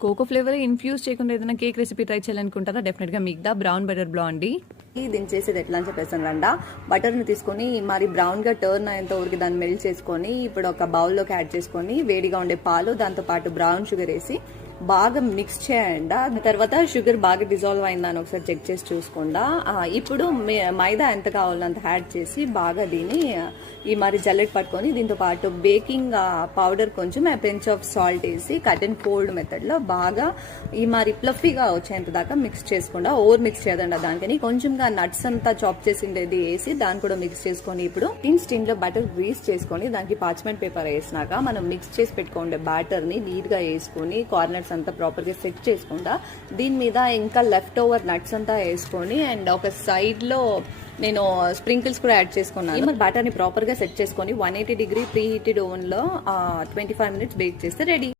Cocoa flavour infuse చేయకుండా ఏదైనా cake recipe try చేయాలనుకుంటారా? Definite గా మిగతా బ్రౌన్ బటర్ బ్లాండీ. దీన్ని చేసేది ఎట్లా అని చెప్పేసాను రండా. బటర్ని తీసుకొని మరి బ్రౌన్ గా టర్న్ అయ్యేంత వరకు దాన్ని మెల్ట్ చేసుకొని ఇప్పుడు ఒక బౌల్లోకి యాడ్ చేసుకొని వేడిగా ఉండే పాలు దాంతో పాటు బ్రౌన్ షుగర్ వేసి బాగా మిక్స్ చేయండి. దాని తర్వాత షుగర్ బాగా డిజాల్వ్ అయిందని ఒకసారి చెక్ చేసి చూసుకోండా. ఇప్పుడు మైదా ఎంత కావాలో అంత యాడ్ చేసి బాగా దీన్ని ఈ మరి జల్లెట్ పట్టుకొని దీంతో పాటు బేకింగ్ పౌడర్ కొంచెం పెంచ్ ఆఫ్ సాల్ట్ వేసి కట్ అండ్ ఫోల్డ్ మెథడ్ లో బాగా ఈ మరి ఫ్లఫీగా వచ్చేంత దాకా మిక్స్ చేసుకుండా ఓవర్ మిక్స్ చేయదండి. దానికని కొంచెంగా నట్స్ అంతా చాప్ చేసిండేది వేసి దాన్ని కూడా మిక్స్ చేసుకొని ఇప్పుడు స్టీమ్ లో బటర్ గ్రీస్ చేసుకొని దానికి పార్చ్మెంట్ పేపర్ వేసినాక మనం మిక్స్ చేసి పెట్టుకోండి బ్యాటర్ ని నీట్ గా వేసుకొని కార్నర్ అంతా ప్రాపర్ గా సెట్ చేసుకుంటా దీని మీద ఇంకా లెఫ్ట్ ఓవర్ నట్స్ అంతా వేసుకొని అండ్ ఒక సైడ్ లో నేను స్ప్రింకిల్స్ కూడా యాడ్ చేసుకున్నాను. మరి బ్యాటర్ ని ప్రాపర్ గా సెట్ చేసుకొని 180 డిగ్రీ ప్రీ హీటెడ్ ఓవెన్ లో 25 మినిట్స్ బేక్ చేస్తే రెడీ.